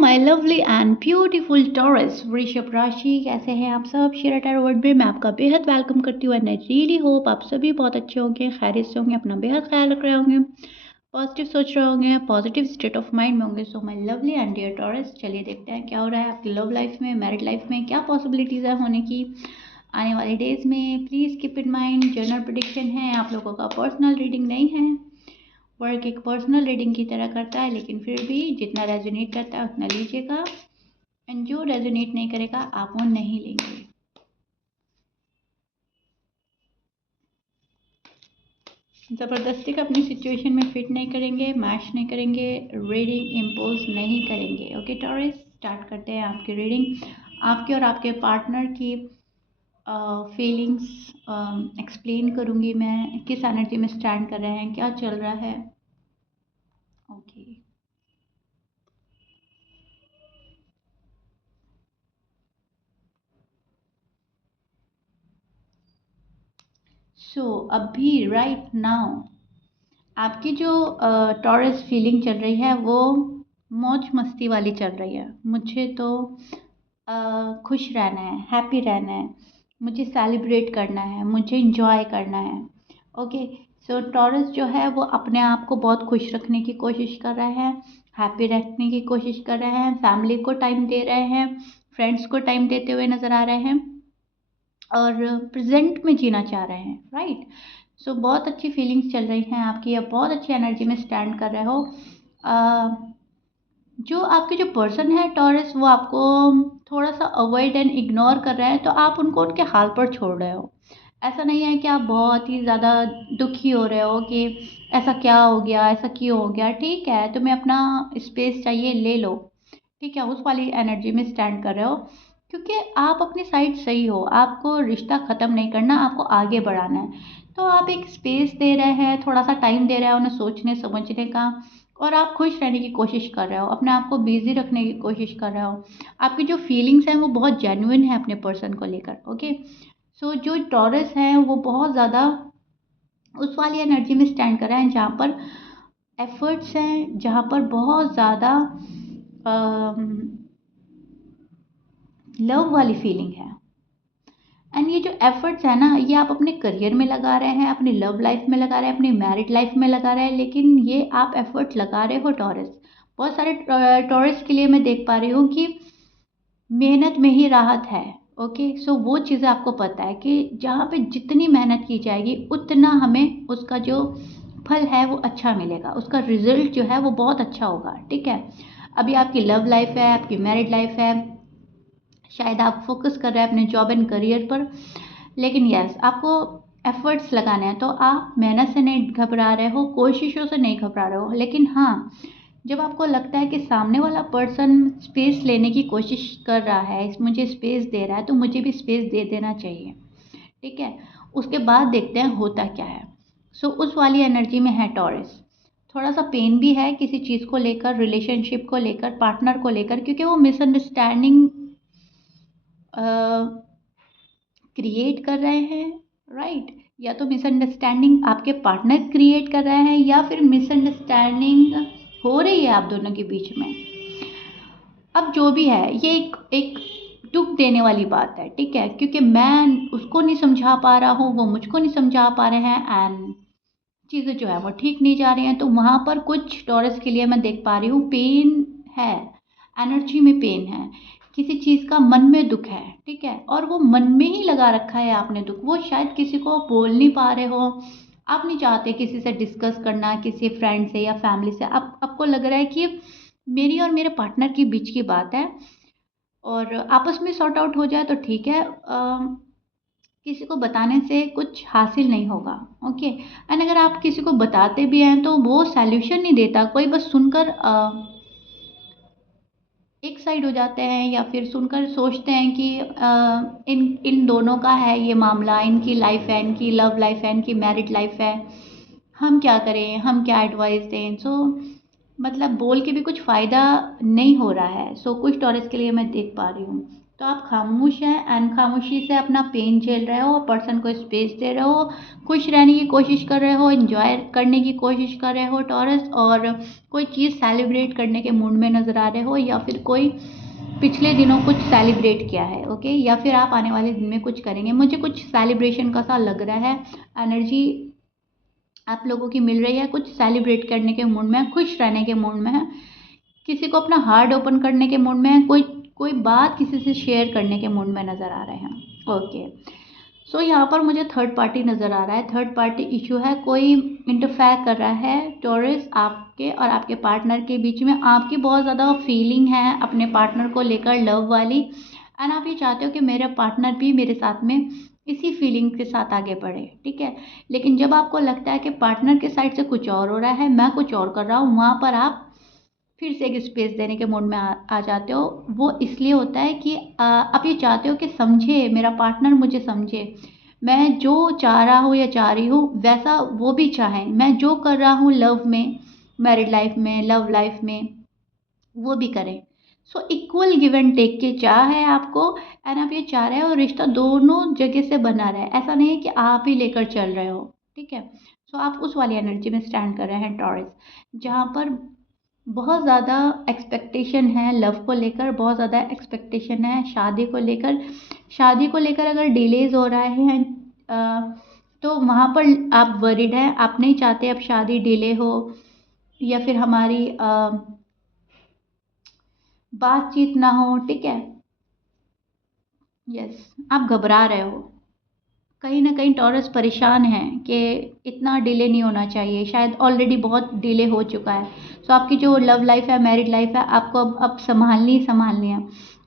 My lovely and beautiful taurus वृषभ राशि, कैसे हैं आप सब। शेयर टैरो वर्ड में मैं आपका बेहद वेलकम करती हूँ एंड आई रियली होप आप सभी बहुत अच्छे होंगे, खैरियत से होंगे, अपना बेहद ख्याल रख रहे होंगे, पॉजिटिव सोच रहे होंगे, पॉजिटिव स्टेट ऑफ माइंड में होंगे। So my lovely and dear Taurus, चलिए देखते हैं क्या हो रहा है आपकी लव लाइफ में, मैरिड लाइफ में, क्या पॉसिबिलिटीज़ है होने की आने वाले डेज में। Please keep in mind general prediction है, आप लोगों का पर्सनल रीडिंग नहीं है। वर्क एक पर्सनल रीडिंग की तरह करता है, लेकिन फिर भी जितना रेजोनेट करता है उतना लीजिएगा एंड जो रेजोनेट नहीं करेगा आप वो नहीं लेंगे। ज़बरदस्ती का अपनी सिचुएशन में फिट नहीं करेंगे, मैच नहीं करेंगे, रीडिंग इम्पोज नहीं करेंगे। ओके टॉरस, स्टार्ट करते हैं आपकी रीडिंग। आपके और आपके पार्टनर की फीलिंग्स एक्सप्लेन करूँगी मैं, किस एनर्जी में स्टैंड कर रहे हैं, क्या चल रहा है। ओके सो अभी राइट नाउ आपकी जो टॉरस फीलिंग चल रही है वो मौज मस्ती वाली चल रही है। मुझे तो खुश रहना है, हैप्पी रहना है, मुझे सेलिब्रेट करना है, मुझे इंजॉय करना है। ओके सो टॉरस जो है वो अपने आप को बहुत खुश रखने की कोशिश कर रहा है, हैप्पी रखने की कोशिश कर रहे हैं, फैमिली को टाइम दे रहे हैं, फ्रेंड्स को टाइम देते हुए नज़र आ रहे हैं और प्रेजेंट में जीना चाह रहे हैं। राइट सो बहुत अच्छी फीलिंग्स चल रही हैं आपकी, अब बहुत अच्छी एनर्जी में स्टैंड कर रहे हो। जो आपके जो पर्सन है टॉरस वो आपको थोड़ा सा अवॉइड एंड इग्नोर कर रहे हैं, तो आप उनको उनके हाल पर छोड़ रहे हो। ऐसा नहीं है कि आप बहुत ही ज़्यादा दुखी हो रहे हो कि ऐसा क्या हो गया, ऐसा क्यों हो गया। ठीक है, तुम्हें अपना स्पेस चाहिए, ले लो। ठीक है, उस वाली एनर्जी में स्टैंड कर रहे हो क्योंकि आप अपनी साइड सही हो, आपको रिश्ता ख़त्म नहीं करना, आपको आगे बढ़ाना है। तो आप एक स्पेस दे रहे हैं, थोड़ा सा टाइम दे रहे हो उन्हें सोचने समझने का, और आप खुश रहने की कोशिश कर रहे हो, अपने आप को बिजी रखने की कोशिश कर रहे हो। आपकी जो फीलिंग्स हैं वो बहुत जेन्युइन है अपने पर्सन को लेकर। ओके सो जो टॉरस है वो बहुत ज़्यादा उस वाली एनर्जी में स्टैंड कर रहा है जहाँ पर एफर्ट्स हैं, जहाँ पर बहुत ज़्यादा लव वाली फीलिंग है। एंड ये जो एफर्ट्स है ना, ये आप अपने करियर में लगा रहे हैं, अपनी लव लाइफ में लगा रहे हैं, अपनी मैरिड लाइफ में लगा रहे हैं, लेकिन ये आप एफर्ट लगा रहे हो टॉरस। बहुत सारे टॉरस के लिए मैं देख पा रही हूँ कि मेहनत में ही राहत है। ओके सो वो चीज़ें आपको पता है कि जहाँ पे जितनी मेहनत की जाएगी उतना हमें उसका जो फल है वो अच्छा मिलेगा, उसका रिजल्ट जो है वो बहुत अच्छा होगा। ठीक है, अभी आपकी लव लाइफ है, आपकी मैरिड लाइफ है, शायद आप फोकस कर रहे हैं अपने जॉब एंड करियर पर, लेकिन यस आपको एफर्ट्स लगाने हैं, तो आप मेहनत से नहीं घबरा रहे हो, कोशिशों से नहीं घबरा रहे हो। लेकिन हाँ, जब आपको लगता है कि सामने वाला पर्सन स्पेस लेने की कोशिश कर रहा है, मुझे स्पेस दे रहा है, तो मुझे भी स्पेस दे देना चाहिए। ठीक है, उसके बाद देखते हैं होता क्या है। सो उस वाली एनर्जी में है टॉरस। थोड़ा सा पेन भी है किसी चीज़ को लेकर, रिलेशनशिप को लेकर, पार्टनर को लेकर, क्योंकि वो मिसअंडरस्टैंडिंग क्रिएट कर रहे हैं। राइट या तो मिसअंडरस्टैंडिंग आपके पार्टनर क्रिएट कर रहे हैं या फिर मिसअंडरस्टैंडिंग हो रही है आप दोनों के बीच में। अब जो भी है ये एक दुख देने वाली बात है। ठीक है, क्योंकि मैं उसको नहीं समझा पा रहा हूँ, वो मुझको नहीं समझा पा रहे हैं एंड चीज़ें जो है वो ठीक नहीं जा रही हैं। तो वहाँ पर कुछ टॉरस के लिए मैं देख पा रही हूँ पेन है, एनर्जी में पेन है, किसी चीज़ का मन में दुख है। ठीक है, और वो मन में ही लगा रखा है आपने दुख, वो शायद किसी को बोल नहीं पा रहे हो, आप नहीं चाहते किसी से डिस्कस करना, किसी फ्रेंड से या फैमिली से। आपको लग रहा है कि मेरी और मेरे पार्टनर के बीच की बात है और आपस में सॉर्ट आउट हो जाए तो ठीक है, किसी को बताने से कुछ हासिल नहीं होगा। ओके एंड अगर आप किसी को बताते भी हैं तो वो सॉल्यूशन नहीं देता, कोई बस सुनकर एक साइड हो जाते हैं या फिर सुनकर सोचते हैं कि इन इन दोनों का है ये मामला, इनकी लाइफ है, इनकी लव लाइफ है, इनकी मैरिड लाइफ है, हम क्या करें, हम क्या एडवाइस दें। सो मतलब बोल के भी कुछ फ़ायदा नहीं हो रहा है। सो कुछ टॉरस के लिए मैं देख पा रही हूँ तो आप खामोश हैं एंड खामोशी से अपना पेन झेल रहे हो, पर्सन को स्पेस दे रहे हो, खुश रहने की कोशिश कर रहे हो, एंजॉय करने की कोशिश कर रहे हो टॉरस, और कोई चीज़ सेलिब्रेट करने के मूड में नज़र आ रहे हो, या फिर कोई पिछले दिनों कुछ सेलिब्रेट किया है, ओके, या फिर आप आने वाले दिन में कुछ करेंगे। मुझे कुछ सेलिब्रेशन का सा लग रहा है, एनर्जी आप लोगों की मिल रही है, कुछ सेलिब्रेट करने के मूड में है, खुश रहने के मूड में है, किसी को अपना हार्ट ओपन करने के मूड में है, कोई कोई बात किसी से शेयर करने के मूड में नज़र आ रहे हैं। ओके, सो यहाँ पर मुझे थर्ड पार्टी नज़र आ रहा है, थर्ड पार्टी इशू है, कोई इंटरफेयर कर रहा है टॉरस आपके और आपके पार्टनर के बीच में। आपकी बहुत ज़्यादा फीलिंग है अपने पार्टनर को लेकर, लव वाली, एंड आप ये चाहते हो कि मेरा पार्टनर भी मेरे साथ में इसी फीलिंग के साथ आगे बढ़े, ठीक है। लेकिन जब आपको लगता है कि पार्टनर के साइड से कुछ और हो रहा है, मैं कुछ और कर रहा हूँ, वहाँ पर आप फिर से एक स्पेस देने के मूड में आ जाते हो। वो इसलिए होता है कि आप ये चाहते हो कि समझे, मेरा पार्टनर मुझे समझे, मैं जो चाह रहा हूँ या चाह रही हूँ वैसा वो भी चाहे, मैं जो कर रहा हूँ लव में, मैरिड लाइफ में, लव लाइफ में, वो भी करें। So equal give and take की चाह है आपको, एंड आप ये चाह रहे हो रिश्ता दोनों जगह से बना रहे, ऐसा नहीं है कि आप ही लेकर चल रहे हो, ठीक है। सो आप उस वाली एनर्जी में स्टैंड कर रहे हैं टॉरस, जहाँ पर बहुत ज़्यादा एक्सपेक्टेशन है लव को लेकर, बहुत ज़्यादा एक्सपेक्टेशन है शादी को लेकर। शादी को लेकर अगर डिलेज हो रहा है तो वहाँ पर आप वरीड हैं, आप नहीं चाहते अब शादी डिले हो, या फिर हमारी बातचीत ना हो, ठीक है। यस, आप घबरा रहे हो, कहीं ना कहीं टॉरस परेशान है कि इतना डिले नहीं होना चाहिए, शायद ऑलरेडी बहुत डिले हो चुका है। सो आपकी जो लव लाइफ है, मैरिड लाइफ है, आपको अब संभालनी ही संभालनी है,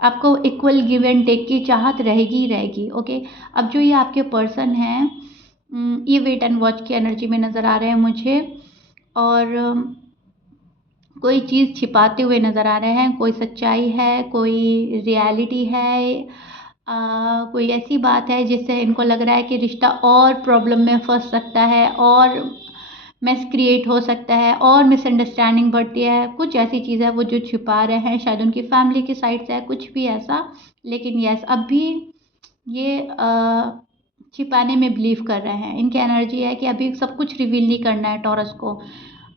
आपको इक्वल गिव एंड टेक की चाहत रहेगी ही रहेगी, ओके। अब जो ये आपके पर्सन हैं, ये वेट एंड वॉच की एनर्जी में नज़र आ रहे हैं मुझे, और कोई चीज़ छिपाते हुए नज़र आ रहे हैं, कोई सच्चाई है, कोई रियलिटी है, कोई ऐसी बात है जिससे इनको लग रहा है कि रिश्ता और प्रॉब्लम में फंस सकता है, और मेस क्रिएट हो सकता है, और मिसअंडरस्टैंडिंग बढ़ती है, कुछ ऐसी चीज़ है वो जो छिपा रहे हैं, शायद उनकी फैमिली की साइड से है, कुछ भी ऐसा। लेकिन यस, अब भी ये छिपाने में बिलीव कर रहे हैं, इनकी एनर्जी है कि अभी सब कुछ रिवील नहीं करना है टॉरस को,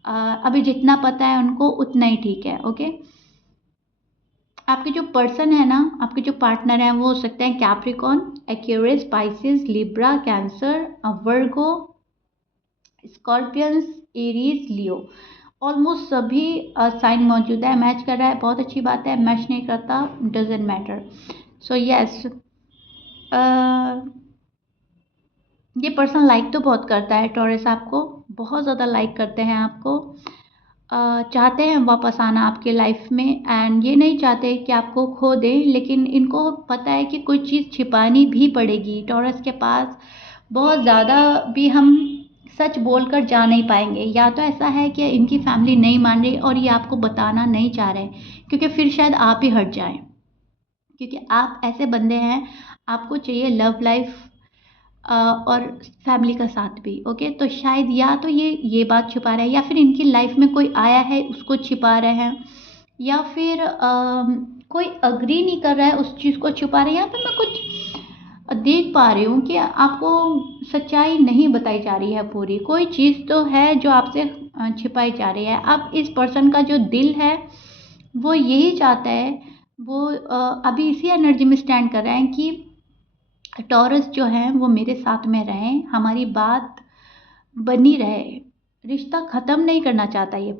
अभी जितना पता है उनको उतना ही ठीक है, ओके। आपके जो पर्सन है ना, आपके जो पार्टनर हैं, वो हो सकते हैं Capricorn, Aquarius, Pisces, Libra, Cancer, Virgo, Scorpions, Aries, Leo. Almost सभी साइन मौजूद है, मैच कर रहा है, बहुत अच्छी बात है, मैच नहीं करता डजेंट मैटर। सो यस, ये पर्सन लाइक तो बहुत करता है टॉरस, आपको बहुत ज़्यादा लाइक करते हैं आपको, चाहते हैं वापस आना आपके लाइफ में, एंड ये नहीं चाहते कि आपको खो दें, लेकिन इनको पता है कि कोई चीज़ छिपानी भी पड़ेगी टॉरस के पास। बहुत ज़्यादा भी हम सच बोलकर जा नहीं पाएंगे, या तो ऐसा है कि इनकी फैमिली नहीं मान रही और ये आपको बताना नहीं चाह रहे, क्योंकि फिर शायद आप ही हट जाएं, क्योंकि आप ऐसे बंदे हैं, आपको चाहिए लव लाइफ और फैमिली का साथ भी, ओके। तो शायद या तो ये बात छुपा रहे हैं, या फिर इनकी लाइफ में कोई आया है उसको छिपा रहे हैं, या फिर कोई अग्री नहीं कर रहा है उस चीज़ को छुपा रहे हैं। यहाँ पर मैं कुछ देख पा रही हूँ कि आपको सच्चाई नहीं बताई जा रही है पूरी, कोई चीज़ तो है जो आपसे छिपाई जा रही है। अब इस पर्सन का जो दिल है वो यही चाहता है, वो अभी इसी एनर्जी में स्टैंड कर रहे हैं कि टॉरस जो है वो मेरे साथ में रहें, हमारी बात बनी रहे, रिश्ता ख़त्म नहीं करना चाहता ये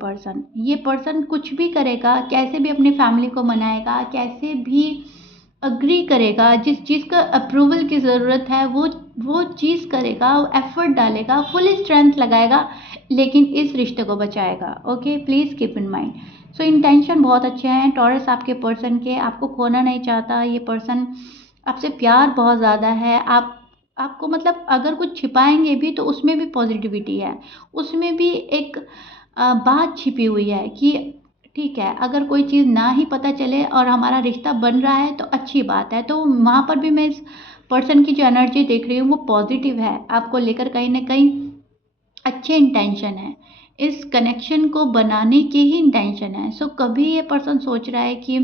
पर्सन कुछ भी करेगा, कैसे भी अपनी फैमिली को मनाएगा, कैसे भी अग्री करेगा, जिस चीज़ का अप्रूवल की ज़रूरत है वो चीज़ करेगा, वो एफर्ट डालेगा, फुल स्ट्रेंथ लगाएगा, लेकिन इस रिश्ते को बचाएगा, okay. Please keep in mind. So intention बहुत अच्छे हैं टॉरस आपके पर्सन के, आपको खोना नहीं चाहता ये पर्सन, आपसे प्यार बहुत ज़्यादा है, आपको मतलब अगर कुछ छिपाएंगे भी तो उसमें भी पॉजिटिविटी है, उसमें भी एक बात छिपी हुई है कि ठीक है, अगर कोई चीज़ ना ही पता चले और हमारा रिश्ता बन रहा है तो अच्छी बात है। तो वहाँ पर भी मैं इस पर्सन की जो एनर्जी देख रही हूँ वो पॉजिटिव है, आपको लेकर कहीं ना कहीं अच्छे इंटेंशन है, इस कनेक्शन को बनाने के ही इंटेंशन है। सो कभी ये पर्सन सोच रहा है कि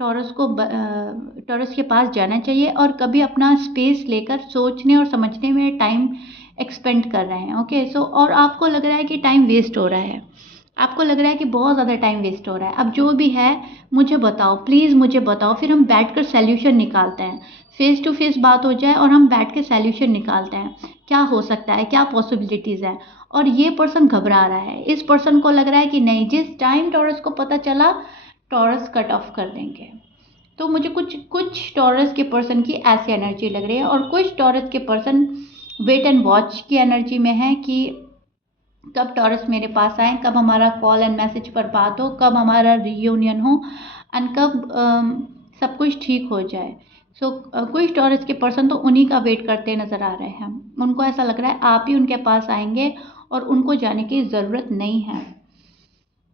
टॉरस के पास जाना चाहिए और कभी अपना स्पेस लेकर सोचने और समझने में टाइम एक्सपेंड कर रहे हैं। ओके, सो और आपको लग रहा है कि टाइम वेस्ट हो रहा है, आपको लग रहा है कि बहुत ज़्यादा टाइम वेस्ट हो रहा है। अब जो भी है मुझे बताओ, प्लीज़ मुझे बताओ, फिर हम बैठ कर सोल्यूशन निकालते हैं। फेस टू फेस बात हो जाए और हम बैठ के सोल्यूशन निकालते हैं, क्या हो सकता है, क्या पॉसिबिलिटीज़ है। और ये पर्सन घबरा रहा है, इस पर्सन को लग रहा है कि नहीं, जिस टाइम टॉरस को पता चला टॉरस कट ऑफ कर देंगे। तो मुझे कुछ कुछ टॉरस के पर्सन की ऐसी एनर्जी लग रही है और कुछ टॉरस के पर्सन वेट एंड वॉच की एनर्जी में है कि कब टॉरस मेरे पास आए, कब हमारा कॉल एंड मैसेज पर बात हो, कब हमारा रियूनियन हो एंड कब सब कुछ ठीक हो जाए। सो कुछ टॉरस के पर्सन तो उन्हीं का वेट करते नज़र आ रहे हैं। उनको ऐसा लग रहा है आप ही उनके पास आएंगे और उनको जाने की ज़रूरत नहीं है।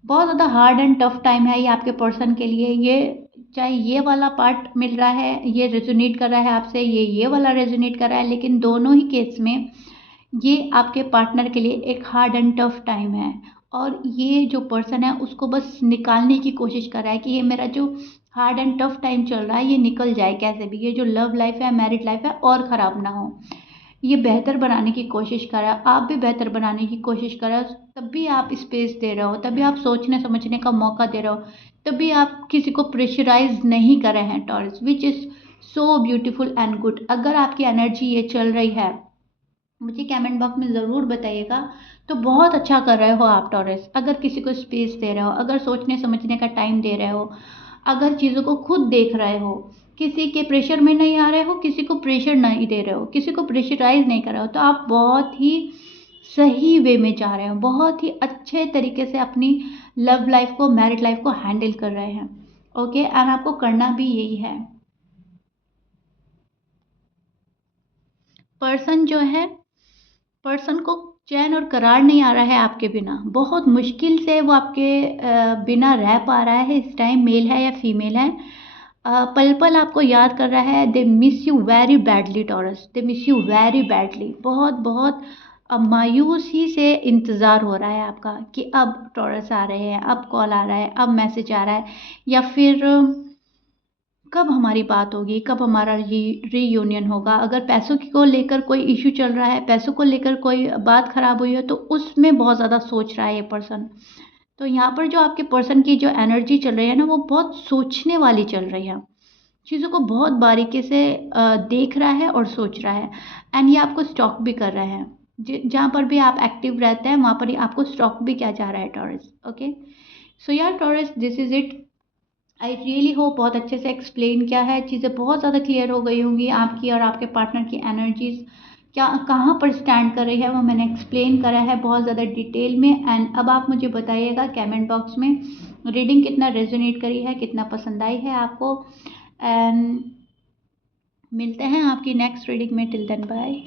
बहुत ज़्यादा हार्ड एंड टफ टाइम है ये आपके पर्सन के लिए। ये चाहे ये वाला पार्ट मिल रहा है, ये रेजोनेट कर रहा है आपसे, ये वाला रेजोनेट कर रहा है, लेकिन दोनों ही केस में ये आपके पार्टनर के लिए एक हार्ड एंड टफ टाइम है। और ये जो पर्सन है उसको बस निकालने की कोशिश कर रहा है कि ये मेरा जो हार्ड एंड टफ टाइम चल रहा है ये निकल जाए कैसे भी, ये जो लव लाइफ है, मैरिड लाइफ है और ख़राब ना हो। ये बेहतर बनाने की कोशिश कर रहा है, आप भी बेहतर बनाने की कोशिश कर रहे हो, तब भी आप स्पेस दे रहे हो, तभी आप सोचने समझने का मौका दे रहे हो, तभी आप किसी को प्रेशराइज नहीं कर रहे हैं taurus, which is so beautiful and good. अगर आपकी एनर्जी ये चल रही है मुझे कमेंट बॉक्स में ज़रूर बताइएगा। तो बहुत अच्छा कर रहे हो आप टॉरस, अगर किसी को स्पेस दे रहे हो, अगर सोचने समझने का टाइम दे रहे हो, अगर चीज़ों को खुद देख रहे हो, किसी के प्रेशर में नहीं आ रहे हो, किसी को प्रेशर नहीं दे रहे हो, किसी को प्रेशराइज नहीं कर रहे हो, तो आप बहुत ही सही वे में जा रहे हो, बहुत ही अच्छे तरीके से अपनी लव लाइफ को, मैरिड लाइफ को हैंडल कर रहे हैं। ओके, एंड आपको करना भी यही है। पर्सन जो है, पर्सन को चैन और करार नहीं आ रहा है आपके बिना, बहुत मुश्किल से वो आपके बिना रह पा रहा है इस टाइम, मेल है या फीमेल है। पल पल आपको याद कर रहा है। They miss you very badly taurus, they miss you very badly, बहुत बहुत मायूसी से इंतज़ार हो रहा है आपका कि अब टॉरस आ रहे हैं, अब कॉल आ रहा है, अब मैसेज आ रहा है, या फिर कब हमारी बात होगी, कब हमारा रीयूनियन होगा। अगर पैसों को लेकर कोई इशू चल रहा है, पैसों को लेकर कोई बात खराब हुई है, तो उसमें बहुत ज़्यादा सोच रहा है ये पर्सन। तो यहाँ पर जो आपके पर्सन की जो एनर्जी चल रही है ना, वो बहुत सोचने वाली चल रही है, चीज़ों को बहुत बारीकी से देख रहा है और सोच रहा है। एंड ये आपको स्टॉक भी कर रहा है, जहाँ पर भी आप एक्टिव रहते हैं वहाँ पर ही आपको स्टॉक भी किया जा रहा है टॉरस। ओके, सो यार taurus, this is it. I really hope बहुत अच्छे से एक्सप्लेन किया है, चीज़ें बहुत ज़्यादा क्लियर हो गई होंगी आपकी और आपके पार्टनर की एनर्जीज क्या कहाँ पर स्टैंड कर रही है, वो मैंने एक्सप्लेन करा है बहुत ज़्यादा डिटेल में। एंड अब आप मुझे बताइएगा कमेंट बॉक्स में रीडिंग कितना रेजोनेट करी है, कितना पसंद आई है आपको। एंड मिलते हैं आपकी नेक्स्ट रीडिंग में। Till then bye.